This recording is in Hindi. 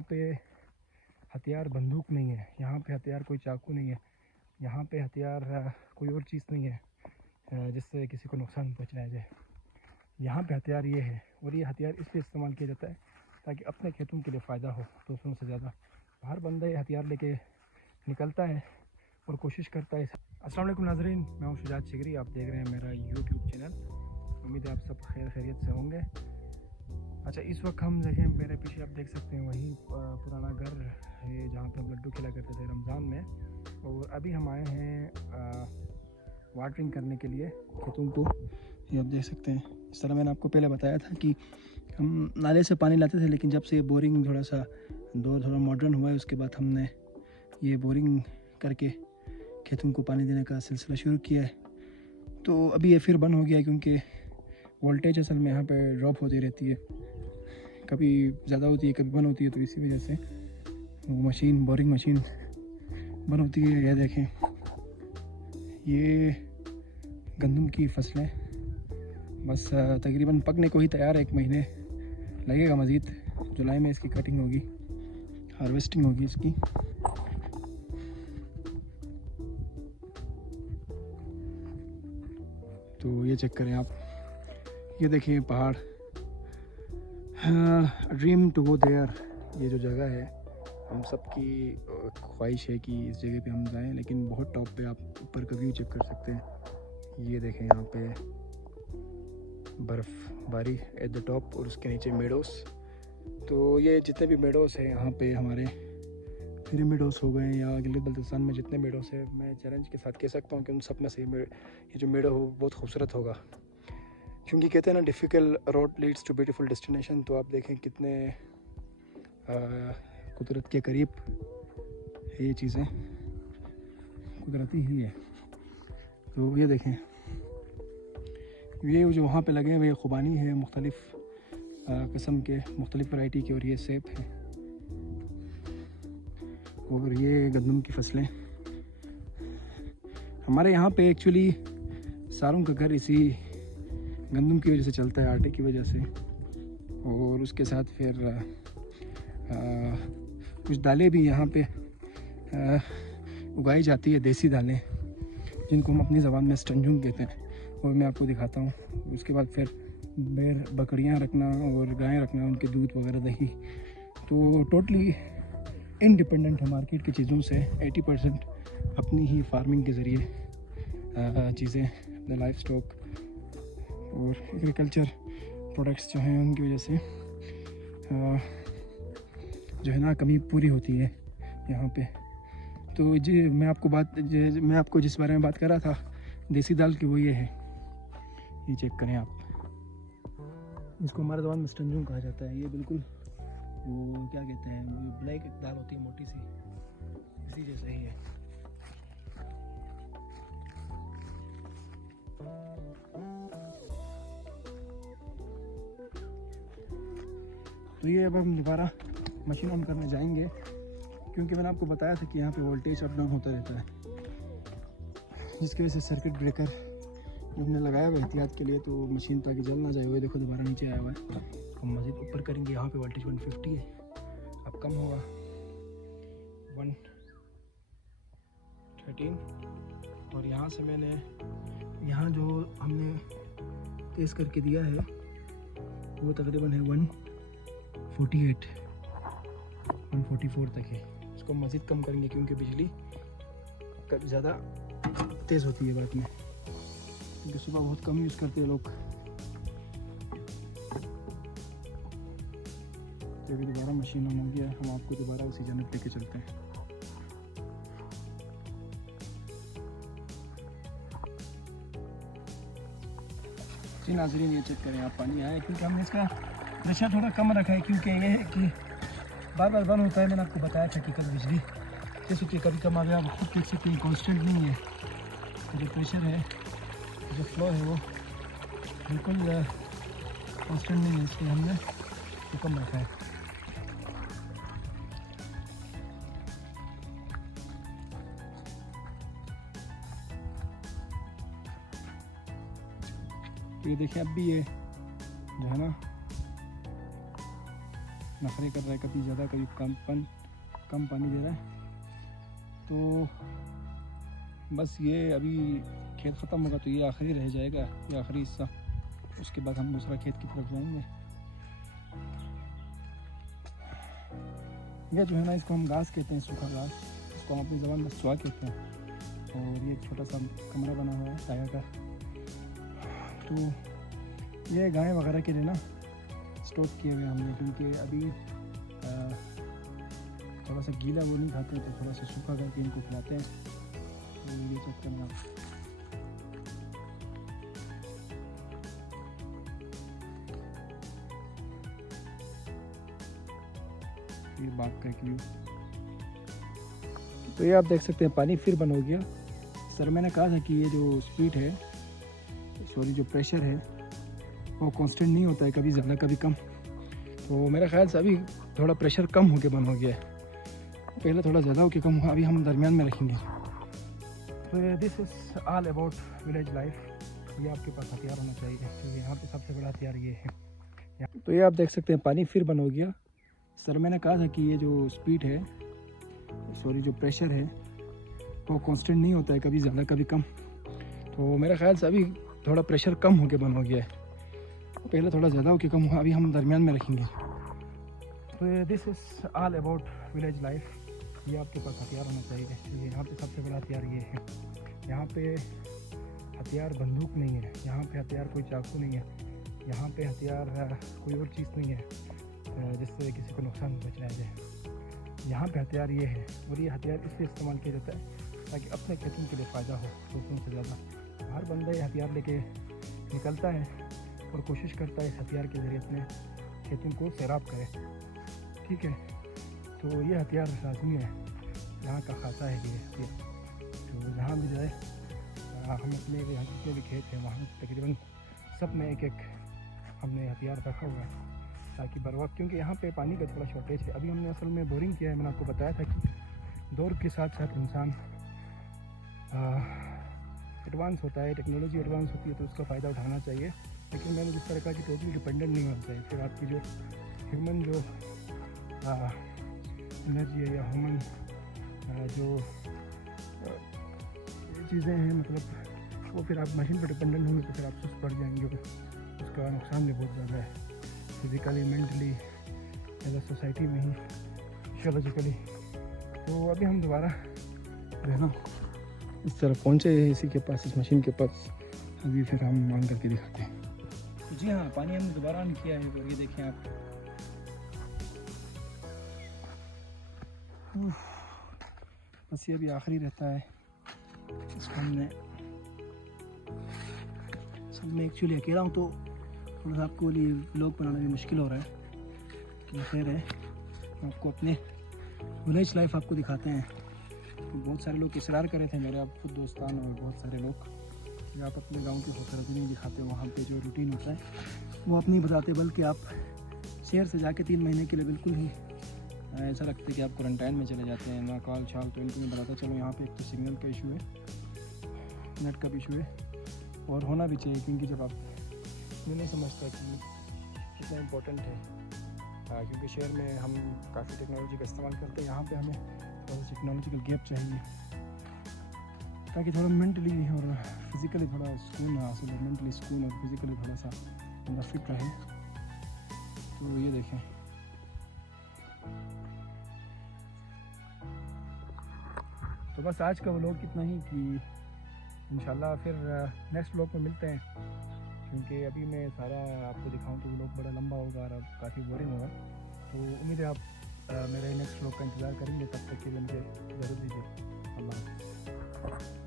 यहाँ पे हथियार बंदूक नहीं है, यहाँ पे हथियार कोई चाकू नहीं है, यहाँ पे हथियार कोई और चीज़ नहीं है जिससे किसी को नुकसान पहुँचाया जाए। यहाँ पे हथियार ये है, और ये हथियार इसलिए इस्तेमाल किया जाता है ताकि अपने खेतों के लिए फ़ायदा हो दूसरों से ज़्यादा। हर बंदा ये हथियार लेके निकलता है और कोशिश करता है। अस्सलाम वालेकुम नाज़रीन, मैं हूँ शुजात शिगरी, आप देख रहे हैं मेरा यूट्यूब चैनल। उम्मीद है आप सब खैरियत से होंगे। अच्छा, इस वक्त हम देखें, मेरे पीछे आप देख सकते हैं वही पुराना घर है जहाँ पे हम लड्डू खिला करते थे रमज़ान में। और अभी हम आए हैं वाटरिंग करने के लिए खेतों को। ये आप देख सकते हैं। इस तरह मैंने आपको पहले बताया था कि हम नाले से पानी लाते थे, लेकिन जब से ये बोरिंग थोड़ा मॉडर्न हुआ है, उसके बाद हमने ये बोरिंग करके खेतों को पानी देने का सिलसिला शुरू किया है। तो अभी ये फिर बंद हो गया है क्योंकि वोल्टेज असल में यहाँ पे ड्रॉप होती रहती है, कभी ज़्यादा होती है कभी बंद होती है। तो इसी वजह से वो बोरिंग मशीन बंद होती है। यह देखें, ये गंदम की फसलें बस तकरीबन पकने को ही तैयार है। 1 महीने लगेगा मज़ीद। जुलाई में इसकी कटिंग होगी, हार्वेस्टिंग होगी इसकी। तो ये चेक करें आप, ये देखिए पहाड़, ड्रीम टू गो देयर। ये जो जगह है, हम सब की ख्वाहिश है कि इस जगह पे हम जाएं, लेकिन बहुत टॉप पे आप ऊपर का व्यू चेक कर सकते हैं। ये देखें, यहाँ पे बर्फ़बारी एट द टॉप और उसके नीचे मेडोस। तो ये जितने भी मेडोस हैं यहाँ पे, हमारे फिर मेडोस हो गए या गिलगित बल्तिस्तान में जितने मेडोस हैं, मैं चैलेंज के साथ कह सकता हूँ कि उन सब में से ये जो मेडो हो बहुत खूबसूरत होगा। क्योंकि कहते हैं ना, difficult road leads to beautiful destination. तो आप देखें कितने कुदरत के करीब है ये चीज़ें, कुदरती ही है। तो ये देखें, ये जो वहाँ पे लगे हुए खुबानी है, मुख्तलिफ़ किस्म के, मुख्तलिफ़ वैरायटी के, और ये सेब है, और ये गंदम की फसलें। हमारे यहाँ पे एक्चुअली सारों का घर इसी गंदम की वजह से चलता है, आटे की वजह से। और उसके साथ फिर कुछ दालें भी यहाँ पे उगाई जाती है, देसी दालें, जिनको हम अपनी ज़बान में स्टंजुम कहते हैं, और मैं आपको दिखाता हूँ। उसके बाद फिर बकरियाँ रखना और गायें रखना, उनके दूध वगैरह, दही। तो टोटली इंडिपेंडेंट है मार्केट की चीज़ों से। 80% अपनी ही फार्मिंग के ज़रिए चीज़ें, अपने लाइफ स्टॉक और एग्रीकल्चर प्रोडक्ट्स जो हैं उनकी वजह से जो है ना, कमी पूरी होती है यहाँ पे। तो जी मैं आपको जिस बारे में बात कर रहा था देसी दाल की, वो ये है। ये चेक करें आप, इसको हमारे ज़बान में स्टंजुम कहा जाता है। ये बिल्कुल वो क्या कहते हैं, वो ब्लैक दाल होती है मोटी सी, इसी जैसे ही है। तो ये अब हम दोबारा मशीन ऑन करने जाएंगे, क्योंकि मैंने आपको बताया था कि यहाँ पे वोल्टेज अप डाउन होता रहता है, जिसकी वजह से सर्किट ब्रेकर हमने लगाया हुआ एहतियात के लिए, तो मशीन ताकि जल ना जाए। वो देखो दोबारा नीचे आया हुआ है। हम मज़ीद ऊपर करेंगे। यहाँ पे वोल्टेज 150 है, अब कम होगा 113। और यहाँ से मैंने यहाँ जो हमने तेज़ करके दिया है वो तकरीबन है 148 144 तक है। इसको मज़ीद कम करेंगे क्योंकि बिजली कभी ज़्यादा तेज़ होती है बाद में, क्योंकि सुबह बहुत कम यूज़ करते हैं लोग। तो अभी दोबारा मशीन ऑन हो गया है, हम आपको दोबारा उसी जन्नत लेके चलते हैं। जी नाज़रीन, ये चेक करें आप, पानी आया, क्योंकि हमने इसका प्रेशर थोड़ा कम रखा है, क्योंकि ये है कि बार बार बंद होता है। मैंने आपको बताया था कि कभी बिजली कैसे होती है, कभी कम आ गया। आप खुद देख सकते हैं कॉन्स्टेंट नहीं है, जो प्रेशर है, जो फ्लो है, वो बिल्कुल कॉन्स्टेंट नहीं है, इसलिए हमने कम रखा है। तो ये देखिए, अब भी ये जो है ना नखरे कर रहा है, कभी ज़्यादा कभी कम पानी दे रहा है। तो बस ये अभी खेत ख़त्म होगा तो ये आखिरी रह जाएगा, ये आखिरी हिस्सा। उसके बाद हम दूसरा खेत की तरफ जाएंगे। यह जो है ना, इसको हम घास कहते हैं, सूखा घास। इसको हम अपनी ज़बान में सुआ कहते हैं। और ये एक छोटा सा कमरा बना हुआ है टायर का। तो ये गाय वगैरह के लिए ना स्टॉक किए हुए हमने, क्योंकि अभी थोड़ा सा गीला वो नहीं खाते, तो थोड़ा सा सूखा करके इनको खिलाते हैं। तो ये चेक करना, ये बाग का एक व्यू। तो ये आप देख सकते हैं पानी फिर बंद हो गया। सर मैंने कहा था कि ये जो स्पीड है, सॉरी जो प्रेशर है वो कांस्टेंट नहीं होता है, कभी ज़्यादा कभी कम। तो मेरा ख्याल से अभी थोड़ा प्रेशर कम होके बंद हो गया है, पहले थोड़ा ज़्यादा होके कम हुआ, अभी हम दरमियान में रखेंगे। तो this is all about village life. ये आपके पास हथियार होना चाहिए, क्योंकि यहाँ पे सबसे बड़ा हथियार ये है। तो ये आप देख सकते हैं पानी फिर बंद हो गया। सर मैंने कहा था कि ये जो स्पीड है, सॉरी जो प्रेशर है वो कांस्टेंट नहीं होता है, कभी ज़्यादा कभी कम। तो मेरा ख्याल से अभी थोड़ा प्रेशर कम होके बंद हो गया है, पहले थोड़ा ज़्यादा होके कम हुआ, अभी हम दरमियान में रखेंगे। तो this is all about village life. ये आपके पास हथियार होना चाहिए, क्योंकि यहाँ पे सबसे बड़ा हथियार ये है। यहाँ पे हथियार बंदूक नहीं है, यहाँ पे हथियार कोई चाकू नहीं है, यहाँ पे हथियार कोई और चीज़ नहीं है जिससे किसी को नुकसान पहुँचाया जाए। यहाँ पे हथियार ये है, और ये हथियार इसलिए इस्तेमाल किया जाता है ताकि अपने खेतों के लिए फ़ायदा हो दूसरों से ज़्यादा। हर बंदा ये हथियार लेके निकलता है और कोशिश करता है इस हथियार के ज़रिए अपने खेतों को सैराब करे। ठीक है, तो ये हथियार लाजमी है, यहाँ का खासा है ये हथियार। तो जहाँ भी जाए हम अपने यहाँ जितने भी खेत हैं वहाँ तकरीबन सब में एक एक हमने हथियार रखा हुआ है, ताकि बर वक्त, क्योंकि यहाँ पे पानी का थोड़ा शॉर्टेज है। अभी हमने असल में बोरिंग किया है। मैंने आपको बताया था कि दौर के साथ साथ इंसान एडवांस होता है, टेक्नोलॉजी एडवांस होती है, तो उसका फ़ायदा उठाना चाहिए। लेकिन मैंने जिस तरह कहा कि टोटली डिपेंडेंट नहीं होना चाहिए। फिर आपकी जो ह्यूमन जो एनर्जी है या ह्यूमन जो चीज़ें हैं, मतलब वो फिर आप मशीन पर डिपेंडेंट होंगे तो फिर आप सुस्त पड़ जाएंगे, उसका नुकसान भी बहुत ज़्यादा है, physically, mentally, as a society में ही, फिजियोलॉजिकली। तो अभी हम दोबारा जो है ना इस तरफ पहुँचे इसी के पास, इस मशीन के पास। अभी फिर हम ऑन करके दिखाते हैं। तो जी हाँ, पानी हमने दोबारा ऑन किया है, तो ये देखें आप। बस ये भी आखिरी रहता है। इसको हमने असल में एक्चुअली अकेला हूँ तो थोड़ा सा आपको लिए व्लॉग बनाना भी मुश्किल हो रहा है, लेकिन खैर है, आपको अपने विलेज लाइफ आपको दिखाते हैं। तो बहुत सारे लोग इसरार कर रहे थे, मेरे आप खुद दोस्तान और बहुत सारे लोग, कि आप अपने गांव की खूबसूरती नहीं दिखाते, वहाँ पे जो रूटीन होता है वो आप नहीं बताते, बल्कि आप शहर से जाके 3 महीने के लिए बिल्कुल ही ऐसा लगता है कि आप क्वारंटाइन में चले जाते हैं, ना कॉल छाल। तो इनको मैं बताता चलो, यहाँ पे एक तो सिग्नल का इशू है, नेट का भी इशू है, और होना भी चाहिए, क्योंकि जब आप ये नहीं समझता कि कितना इम्पोर्टेंट है, क्योंकि शहर में हम काफ़ी टेक्नोलॉजी का इस्तेमाल करते हैं, यहाँ पे हमें थोड़ा सा टेक्नोलॉजिकल गैप चाहिए ताकि थोड़ा मेंटली और फिज़िकली थोड़ा सुकून हासिल हो, मेंटली सुकून और फिज़िकली थोड़ा सा बंदा फिट रहे। तो ये देखें, तो बस आज का व्लॉग इतना ही, कि इंशाल्लाह फिर नेक्स्ट व्लॉग में मिलते हैं, क्योंकि अभी मैं सारा आपको दिखाऊं तो व्लॉग बड़ा लंबा होगा और काफ़ी बोरिंग होगा। तो उम्मीद है आप मेरे नेक्स्ट व्लॉग का इंतज़ार करेंगे। तब तक के लिए मुझे ज़रूर दीजिए। अल्लाह।